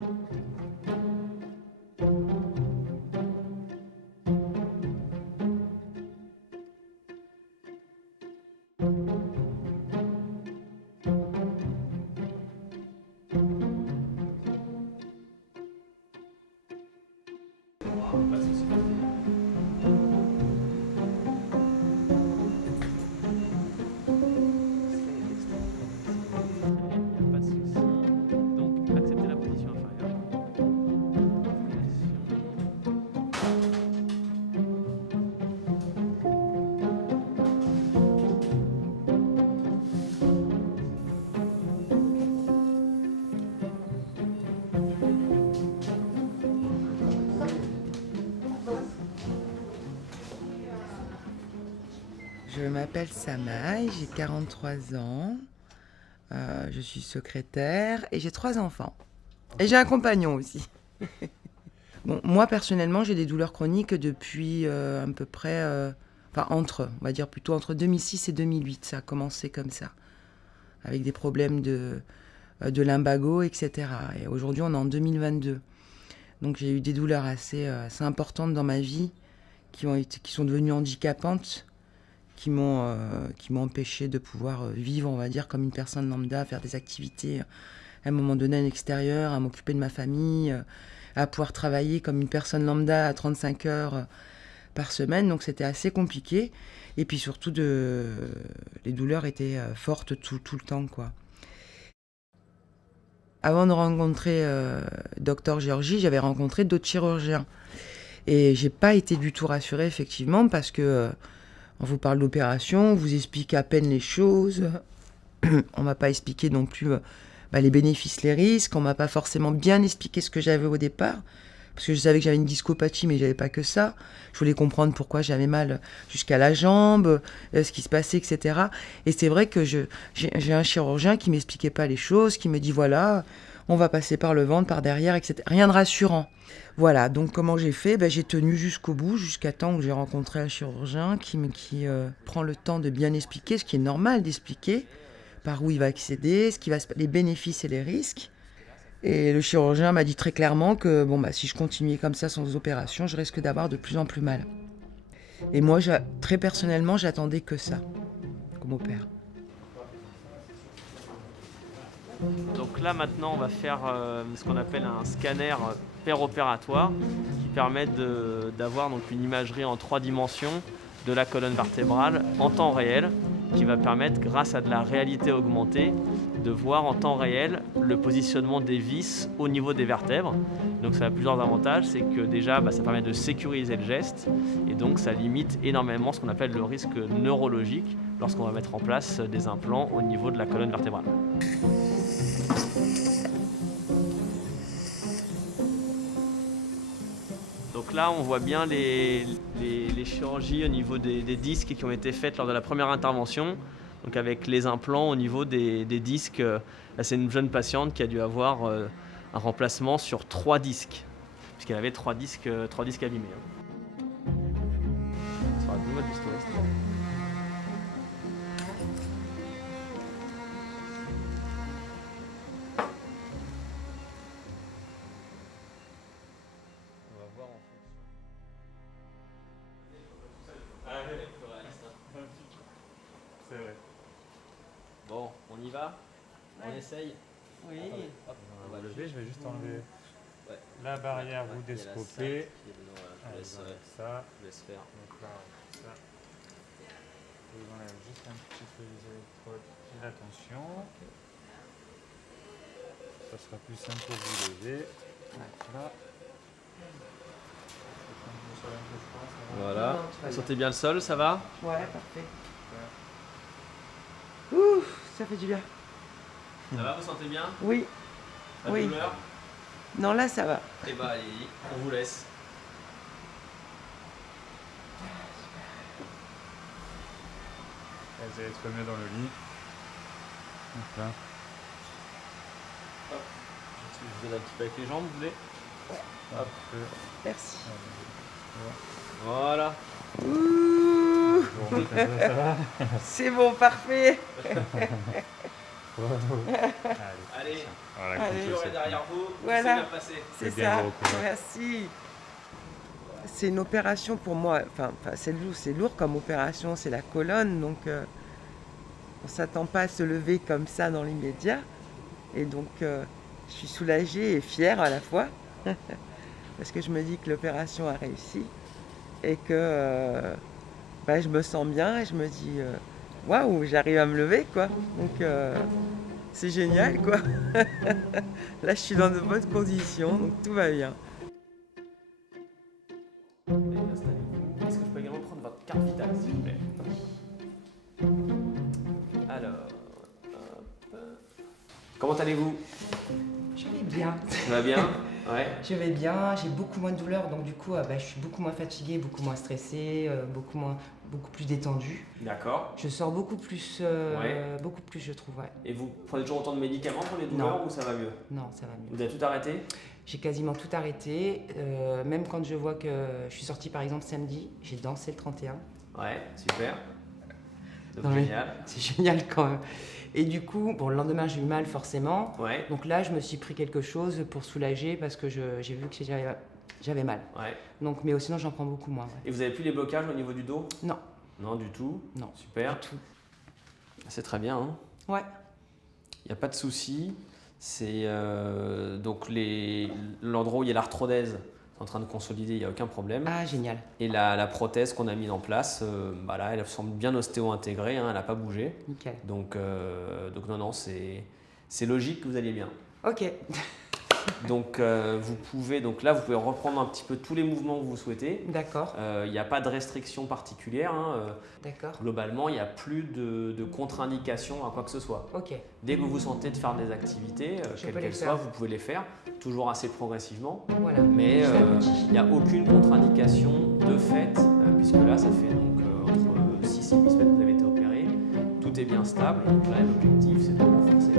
Pas de souci. Donc, acceptez la position inférieure. Je m'appelle Samaï, j'ai 43 ans, je suis secrétaire et j'ai 3 enfants. Et j'ai un compagnon aussi. Bon, moi personnellement, j'ai des douleurs chroniques depuis à peu près, on va dire plutôt entre 2006 et 2008, ça a commencé comme ça, avec des problèmes de lumbago, etc. Et aujourd'hui, on est en 2022. Donc j'ai eu des douleurs assez importantes dans ma vie qui sont devenues handicapantes, qui m'ont empêché de pouvoir vivre, on va dire, comme une personne lambda, faire des activités à un moment donné à l'extérieur, à m'occuper de ma famille, à pouvoir travailler comme une personne lambda à 35 heures par semaine. Donc c'était assez compliqué. Et puis surtout, les douleurs étaient fortes tout le temps, quoi. Avant de rencontrer Dr Géorgie, j'avais rencontré d'autres chirurgiens. Et j'ai pas été du tout rassurée, effectivement, parce que on vous parle d'opération, on vous explique à peine les choses. On m'a pas expliqué non plus les bénéfices, les risques. On m'a pas forcément bien expliqué ce que j'avais au départ. Parce que je savais que j'avais une discopathie, mais j'avais pas que ça. Je voulais comprendre pourquoi j'avais mal jusqu'à la jambe, ce qui se passait, etc. Et c'est vrai que j'ai un chirurgien qui m'expliquait pas les choses, qui me dit voilà, on va passer par le ventre, par derrière, etc. Rien de rassurant. Voilà, donc comment j'ai fait ? J'ai tenu jusqu'au bout, jusqu'à temps que j'ai rencontré un chirurgien qui prend le temps de bien expliquer, ce qui est normal d'expliquer, par où il va accéder, les bénéfices et les risques. Et le chirurgien m'a dit très clairement que si je continuais comme ça sans opération, je risque d'avoir de plus en plus mal. Et moi, très personnellement, j'attendais que ça, qu'on m'opère. Donc là maintenant on va faire ce qu'on appelle un scanner péropératoire qui permet d'avoir donc une imagerie en 3 dimensions de la colonne vertébrale en temps réel, qui va permettre, grâce à de la réalité augmentée, de voir en temps réel le positionnement des vis au niveau des vertèbres. Donc ça a plusieurs avantages, c'est que déjà ça permet de sécuriser le geste et donc ça limite énormément ce qu'on appelle le risque neurologique lorsqu'on va mettre en place des implants au niveau de la colonne vertébrale. Donc là, on voit bien les chirurgies au niveau des disques qui ont été faites lors de la première intervention. Donc avec les implants au niveau des disques. Là, c'est une jeune patiente qui a dû avoir un remplacement sur 3 disques, puisqu'elle avait 3 disques abîmés. Ça sera du mode du stress. C'est vrai. Bon, on y va ? On essaye ? Oui. Hop, On va lever, je vais juste enlever Ouais. la barrière, vous Il y a la salle descopez. qui est dedans, voilà. Allez, Je j'enlève ça. laisse faire. Donc là, ça. Je vous enlève juste un petit peu les électrodes et la tension. Ça sera plus simple pour vous lever. Là. Voilà. Vous sentez bien le sol, ça va ? Ouais, parfait. Ouh, ça fait du bien. Ça va, vous sentez bien ? Oui. Pas de Oui. douleur ? Non, là, ça va. Eh bah allez-y, on vous laisse. Vous allez être mieux dans le lit. Donc là. Hop. Je vous aide un petit peu avec les jambes, vous voulez ? Hop. Merci. Voilà. Ouh, Bon, ça va. c'est bon, parfait. Allez, Voilà, Allez. coupe toujours cette- derrière vous. Voilà. C'est bien passé. C'est bien ça. recouvert. Merci. C'est une opération pour moi. Enfin, c'est lourd comme opération. C'est la colonne, donc on s'attend pas à se lever comme ça dans l'immédiat. Et donc, je suis soulagée et fière à la fois parce que je me dis que l'opération a réussi et que bah, je me sens bien et je me dis waouh, j'arrive à me lever, quoi. Donc, c'est génial, quoi. Là, je suis dans de bonnes conditions, donc tout va bien. Est-ce que je peux également prendre votre carte vitale, s'il vous plaît? Alors, hop. Comment allez-vous? Je vais bien. Ça va bien? Ouais. Je vais bien, j'ai beaucoup moins de douleur, donc du coup, je suis beaucoup moins fatiguée, beaucoup moins stressée, beaucoup plus détendue. D'accord. Je sors beaucoup plus, Ouais. beaucoup plus, je trouve, ouais. Et vous prenez toujours autant de médicaments pour les douleurs ou ça va mieux? Non, ça va mieux. Vous avez tout arrêté? J'ai quasiment tout arrêté, même quand je vois que je suis sortie par exemple samedi, j'ai dansé le 31. Ouais, super. Donc Non, mais- génial. C'est génial quand même. Et du coup, bon, le lendemain, j'ai eu mal forcément. Ouais, Donc là, je me suis pris quelque chose pour soulager parce que j'ai vu que j'avais mal. ouais. Donc, mais sinon, j'en prends beaucoup moins. Ouais. Et vous avez plus les blocages au niveau du dos? Non, Non, du tout. non. Super. Du tout. C'est très bien, hein. Ouais. Il n'y a pas de souci. C'est donc l'endroit où il y a l'arthrodèse, c'est en train de consolider, il n'y a aucun problème. Ah, génial. Et la prothèse qu'on a mise en place, bah là, elle semble bien ostéo-intégrée, hein, elle n'a pas bougé. Nickel. Donc non, c'est logique que vous alliez bien. Ok. Donc vous pouvez reprendre un petit peu tous les mouvements que vous souhaitez. D'accord. Il n'y a pas de restriction particulière, hein. D'accord. Globalement, il n'y a plus de contre-indication à quoi que ce soit. Ok. Dès que vous vous sentez de faire des activités, Je quelles peux les qu'elles faire. soient, vous pouvez les faire, toujours assez progressivement. Voilà. Mais Je fais un petit. il n'y a aucune contre-indication de fait, puisque là, ça fait donc entre 6 et 8 semaines que vous avez été opéré. Tout est bien stable. Donc là, l'objectif, c'est de renforcer